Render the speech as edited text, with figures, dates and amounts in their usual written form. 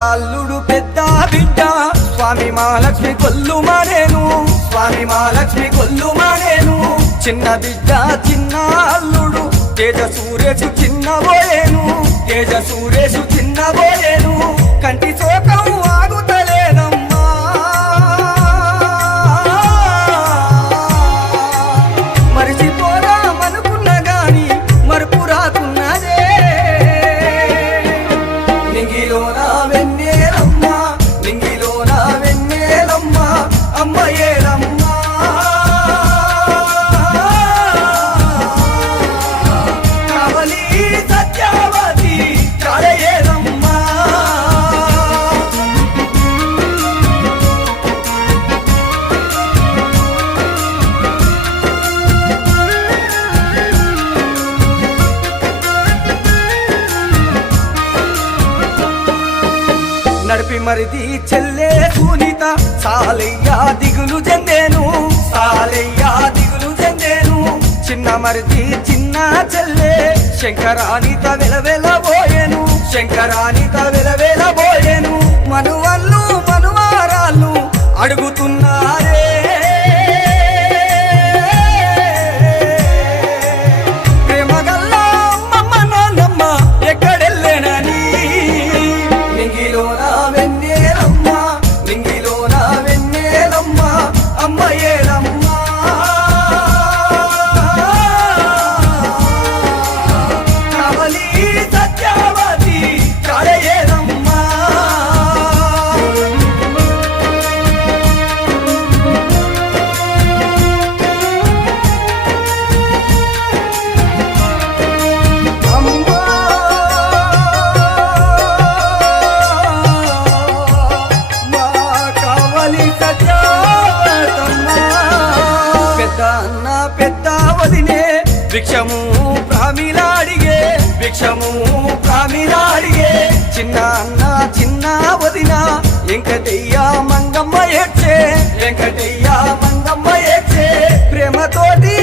అల్లుడు పెద్ద బిడ్డ స్వామి మహాలక్ష్మి కొల్లు మానేను, స్వామి మహాలక్ష్మి కొల్లు మానేను. చిన్న బిడ్డ చిన్న అల్లుడు తేజ సూరేషు చిన్నబోయేను, తేజ సూరేషు చిన్నబోయేను. కంటి చోకం ఆగుతలేనమ్మా, మరిచిపోదామనుకున్న గాని మరుపు రాకున్నదే. నింగిలో నా వెన్నెలమ్మ, నింగిలో నా వెన్నెలమ్మ, అమ్మ ఏలమ్మ. కావలి సత్యవతి చాలయేలమ్మ. నడిపి మరిది చెల్లే సునీత సాలయ్యా దిగులు చెందేను, సాలయ్యా దిగులు చెందేను. చిన్న మరిది చిన్న చెల్లే శంకరానిత వెలవెలబోయేను, శంకరానిత వెలవెలబోయేను. మనువల్లు మనువారాళ్ళు అడుగుతున్నారే, ప్రేమగల్లా అమ్మమ్మ నాన్నమ్మ ఎక్కడెళ్ళేనని. నింగిలో నా వెన్నెలమ్మ, నింగిలో నా వెన్నెలమ్మ, అమ్మ ఏలమ్మ. కావలి సత్యవతి చాలయేలమ్మ. అమ్మా మా కావలి సత్యవతమ్మ. పెద్ద అన్న పెద్ద వదినే భిక్షము ప్రామిలాడిగే, భిక్షము ప్రామిలాడిగే. చిన్న అన్న చిన్న వదిన వెంకటయ్య మంగమ్మ ఏడ్చే, వెంకటయ్య మంగమ్మ ఏడ్చే. ప్రేమతోటి